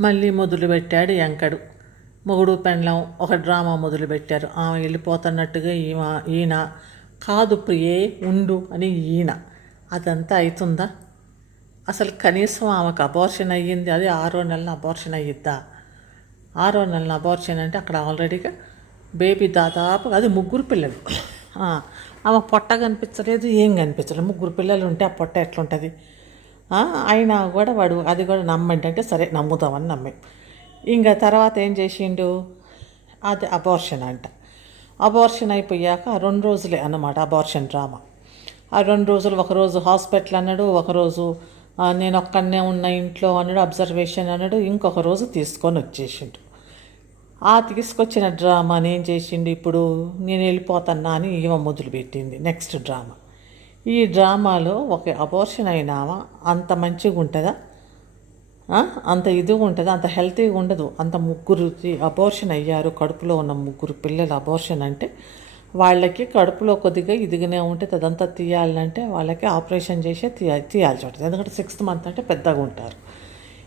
మళ్ళీ మొదలుపెట్టాడు ఎంకడు మొగుడు పెండ్లం ఒక డ్రామా మొదలుపెట్టారు. ఆమె వెళ్ళిపోతున్నట్టుగా ఈమె ఈయన కాదు ప్రియే ఉండు అని ఈయన. అదంతా అవుతుందా అసలు కనీసం ఆమెకు అబార్షన్ అయ్యింది అది ఆరో నెలల అబార్షన్ అయ్యిద్దా? ఆరో నెలల అబార్షన్ అంటే అక్కడ ఆల్రెడీగా బేబీ దాదాపు అది ముగ్గురు పిల్లలు. ఆమె పొట్ట కనిపించలేదు ఏం కనిపించలేదు. ముగ్గురు పిల్లలు ఉంటే ఆ పొట్ట ఎట్లుంటుంది? అయినా కూడా వాడు అది కూడా నమ్మంటే అంటే సరే నమ్ముదామని నమ్మాం. ఇంకా తర్వాత ఏం చేసిండు? అది అబార్షన్ అంట. అబార్షన్ అయిపోయాక రెండు రోజులే అన్నమాట అబార్షన్ డ్రామా ఆ రెండు రోజులు ఒకరోజు హాస్పిటల్ అన్నాడు ఒకరోజు నేను ఒక్కడనే ఉన్న ఇంట్లో అన్నాడు అబ్జర్వేషన్ అన్నాడు ఇంకొక రోజు తీసుకొని వచ్చేసిండు. ఆ తీసుకొచ్చిన డ్రామాని ఏం చేసిండు ఇప్పుడు? నేను వెళ్ళిపోతున్నా అని ఈమె మొదలుపెట్టింది నెక్స్ట్ డ్రామా ఈ డ్రామాలో ఒక అబోర్షన్ అయినామా అంత మంచిగా ఉంటుందా? అంత ఇదిగా ఉంటుంది? అంత హెల్తీగా ఉండదు. అంత ముగ్గురు అబోర్షన్ అయ్యారు. కడుపులో ఉన్న ముగ్గురు పిల్లలు అబార్షన్ అంటే వాళ్ళకి కడుపులో కొద్దిగా ఇదిగానే ఉంటుంది అదంతా తీయాలంటే వాళ్ళకి ఆపరేషన్ చేసే తీయ తీయాల్సి ఉంటుంది. ఎందుకంటే సిక్స్త్ మంత్ అంటే పెద్దగా ఉంటారు.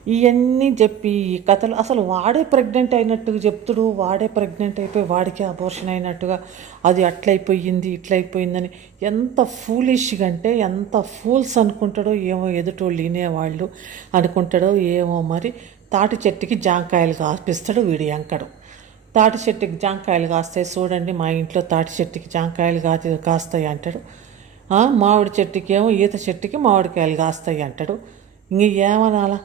ఇవన్నీ చెప్పి ఈ కథలు అసలు వాడే ప్రెగ్నెంట్ అయినట్టుగా చెప్తుడు వాడే ప్రెగ్నెంట్ అయిపోయి వాడికి అబోర్షన్ అయినట్టుగా. అది అట్లయిపోయింది ఇట్లయిపోయిందని ఎంత ఫూలిష్గా అంటే ఎంత ఫూల్స్ అనుకుంటాడో ఏమో ఎదుటోళ్ళు వినేవాళ్ళు అనుకుంటాడో ఏమో మరి తాటి చెట్టుకి జాంకాయలు కాపిస్తాడు వీడి అంకడు. తాటి చెట్టుకి జాంకాయలు కాస్తాయి చూడండి మా ఇంట్లో తాటి చెట్టుకి జాంకాయలు కాతి కాస్తాయి అంటాడు. మామిడి చెట్టుకి ఏమో ఈత చెట్టుకి మామిడికాయలు కాస్తాయి అంటాడు. ఇంక ఏమనాలా?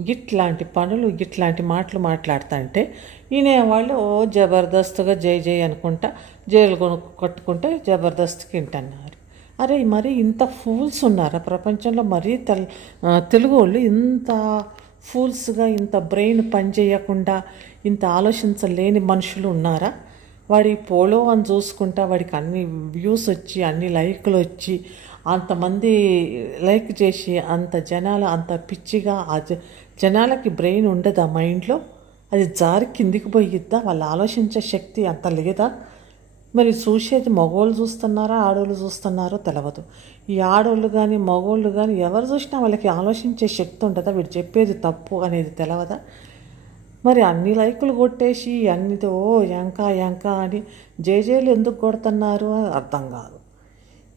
గిట్లాంటి పనులు గిట్లాంటి మాటలు మాట్లాడుతుంటే వినేవాళ్ళు ఓ జబర్దస్త్గా జై జై అనుకుంటా జైలు కొను కట్టుకుంటే జబర్దస్త్కి ఇంటన్నారు. అరే మరి ఇంత ఫూల్స్ ఉన్నారా? ప్రపంచంలో మరీ తెల్ తెలుగు వాళ్ళు ఇంత ఫూల్స్గా ఇంత బ్రెయిన్ పనిచేయకుండా ఇంత ఆలోచించలేని మనుషులు ఉన్నారా? వాడి పోలో అని చూసుకుంటా వాడికి అన్ని వ్యూస్ వచ్చి అన్ని లైక్లు వచ్చి అంతమంది లైక్ చేసి అంత జనాలు అంత పిచ్చిగా ఆ జ- జనాలకి బ్రెయిన్ ఉండదా మైండ్లో? అది జారి కిందికి పోయిద్దా? వాళ్ళు ఆలోచించే శక్తి అంత లేదా? మరి చూసేది మగవాళ్ళు చూస్తున్నారా ఆడవాళ్ళు చూస్తున్నారో తెలియదు ఈ ఆడవాళ్ళు కానీ మగవాళ్ళు కానీ ఎవరు చూసినా వాళ్ళకి ఆలోచించే శక్తి ఉంటుందా వీడు చెప్పేది తప్పు అనేది తెలియదా మరి అన్ని లైకులు కొట్టేసి అన్నితో ఎంకా ఎంకా అని జేజేలు ఎందుకు కొడుతున్నారు అని అర్థం కాదు.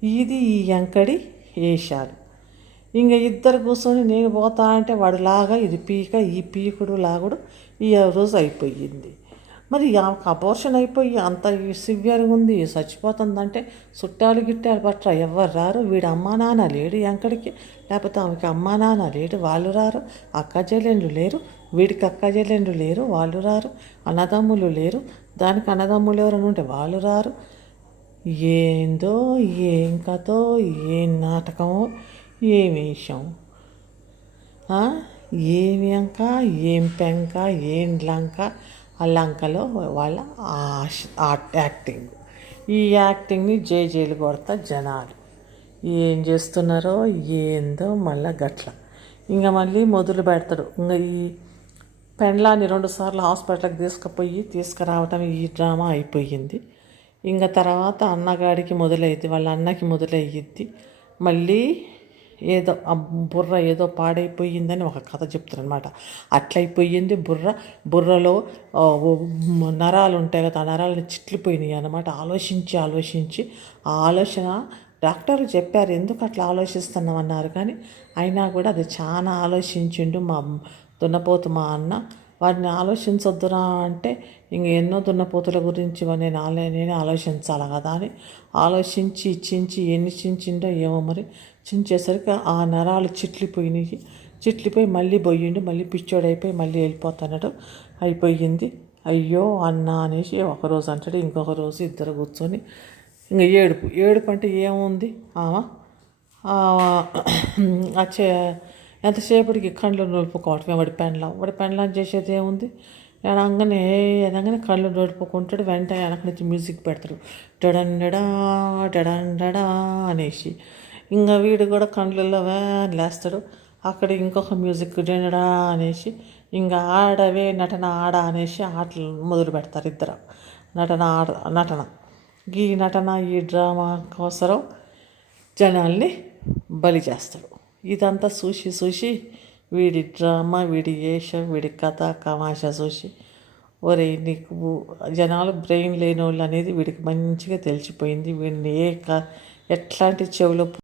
ఇది ఈ ఎంకడి వేషాలు. ఇంక ఇద్దరు కూర్చొని నేను పోతా అంటే వాడు లాగా ఇది పీక ఈ పీకుడు లాగుడు ఈ రోజు అయిపోయింది. మరి ఆమెకు అబోర్షన్ అయిపోయి అంత సివియర్గా ఉంది చచ్చిపోతుందంటే చుట్టాలు గిట్టాలు పట్ల ఎవరు రారు. వీడు అమ్మా నాన్న లేడు ఎంకడికి లేకపోతే ఆమెకి అమ్మా నాన్న లేడు వాళ్ళు రారు. అక్క చెల్లెండ్రు లేరు వీడికి అక్క చెల్లెండ్రు లేరు వాళ్ళు రారు. అన్నదమ్ములు లేరు. దానికి అన్నదమ్ములు ఎవరైనా ఉంటే వాళ్ళు రారు. ఏందో ఏం కథో ఏం నాటకమో ఏం విషయం? ఏమి అంక? ఏం పెంక? ఏం లంక? ఆ లంకలో వాళ్ళ ఆ యాక్టింగ్. ఈ యాక్టింగ్ని జే జైలు కొడతా జనాలు. ఏం చేస్తున్నారో ఏందో మళ్ళా గట్ల. ఇంకా మళ్ళీ మొదలు పెడతాడు. ఇంకా ఈ పెండ్లాన్ని రెండు సార్లు హాస్పిటల్కి తీసుకుపోయి తీసుకురావటం ఈ డ్రామా అయిపోయింది. ఇంకా తర్వాత అన్నగాడికి మొదలైద్ది వాళ్ళ అన్నకి మొదలయ్యిద్ది మళ్ళీ ఏదో ఆ బుర్ర ఏదో పాడైపోయిందని ఒక కథ చెప్తారు అనమాట అట్లయిపోయింది బుర్ర. బుర్రలో నరాలు ఉంటాయి కదా ఆ నరాలు చిట్లిపోయినాయి అనమాట ఆలోచించి ఆలోచించి ఆ ఆలోచన డాక్టర్లు చెప్పారు ఎందుకు అట్లా ఆలోచిస్తున్నామన్నారు కానీ అయినా కూడా అది చాలా ఆలోచించిండు మా దున్నపోతు మా అన్న. వారిని ఆలోచించొద్దురా అంటే ఇంక ఎన్నో దున్నపోతుల గురించి నేను ఆలో నేను ఆలోచించాలి కదా అని ఆలోచించి చించి ఎన్ని చించిండో ఏమో మరి చించేసరికి ఆ నరాలు చిట్లిపోయినాయి. చిట్లిపోయి మళ్ళీ పోయిండు మళ్ళీ పిచ్చోడైపోయి మళ్ళీ వెళ్ళిపోతున్నాడు అయిపోయింది. అయ్యో అన్న అనేసి ఒకరోజు అంటాడు ఇంకొక రోజు ఇద్దరు కూర్చొని ఇంకా ఏడుపు. ఏడుపు అంటే ఏముంది? ఆమె? చే ఎంతసేపటికి కళ్ళు నొలుపుకోవటమే? వాడి పెండ్లం వాడి పెండ్లం చేసేది ఏముంది? అనగానే అనగానే కళ్ళు నొలుపుకుంటాడు వెంటనే వెనక నుంచి మ్యూజిక్ పెడతాడు. డడండడా డడండడా అనేసి. ఇంకా వీడు కూడా కళ్ళల్లో వ్యాన్ లేస్తాడు. అక్కడ ఇంకొక మ్యూజిక్ డెనడా అనేసి. ఇంకా ఆడవే నటన ఆడ అనేసి ఆటలు మొదలు పెడతారు ఇద్దరు. నటన ఆడ నటన. ఈ నటన ఈ డ్రామా కోసరం జనాల్ని బలి చేస్తాడు. ఇదంతా చూసి చూసి వీడి డ్రామా వీడి వేషం వీడి కథ కమాషా చూసి ఒరే నీకు జనాలు బ్రెయిన్ లేని వాళ్ళు అనేది వీడికి మంచిగా తెలిసిపోయింది. వీడిని ఏ క ఎట్లాంటి చెవులో